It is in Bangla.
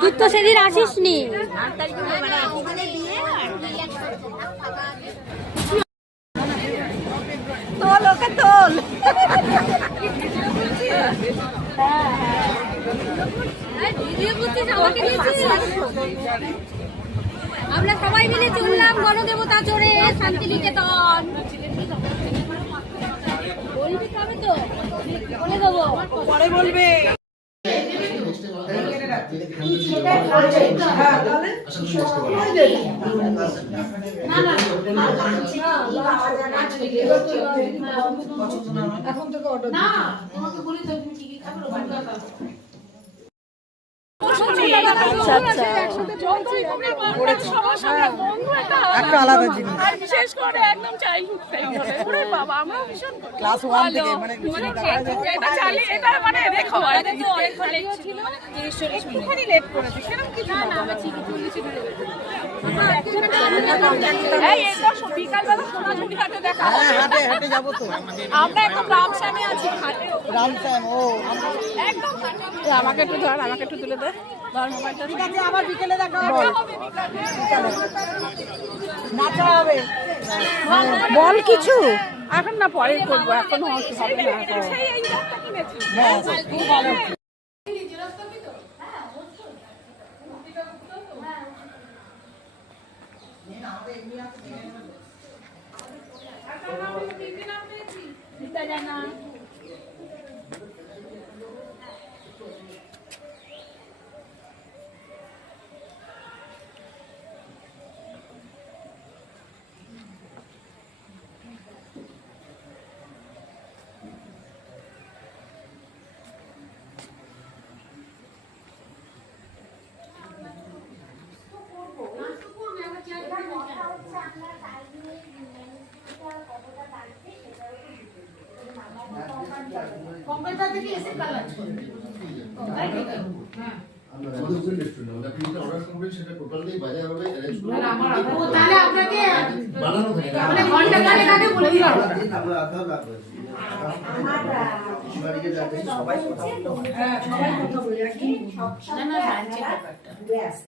তুই তো সেদিন আসিস নি। তোল ওকে তোল। আমরা সবাই মিলে চললাম গণদেবতা চড়ে শান্তিনিকেতন। বলবি কবে তো বলে দেবো, পরে বলবে। এখন থেকে অর্ডার না তোমাকে বলি তো তুমি কি কি খাবে একটা আলাদা জিনিস, বিশেষ করে একদম চাইল্ডহুড ফেভারিট। বাবা আমরা ভীষণ ক্লাস 1 থেকে মানে এটা চালিয়ে এটা মানে দেখো এটা তো অনেক লেট ছিল, 30-40 মিনিট একটুখানি লেট করেছে সেরকম কিছু না। আমরা চিকি চলেছি এই এটা বিকালবেলা সোনাঝুরি হাটে দেখা হবে। হাটে হাটে যাব তো আমরা একদম রামশ্যামে আছি। হাটে রামশ্যাম ও একদম হাটে। আমাকে একটু ধর, আমাকে একটু তুলে দে ধর মোবাইলটা। ঠিক আছে আবার বিকেলে দেখা হবে। নাচা হবে বল কিছু এখন না পরে করবো, এখন হবে না। সেই এই রাতটা কিনেছি খুব ভালো। কম্পিউটার থেকে এসে কালার করবে। আমাদের ওই রেস্টুরেন্ট ওটা আপনি যেটা অর্ডার করবেন সেটা টোটালি বাজার হবে অ্যারেঞ্জ করে তাহলে আপনাকে বানানো থাকে মানে ঘন্টা কালের আগে বলে দিলাম আমরা আধা লাগবে। আমার বাড়িতে যাচ্ছে সবাই কথা বলতে হয়। হ্যাঁ সবাই কথা বলে রাখি। না না লাঞ্চের ব্যাপারটা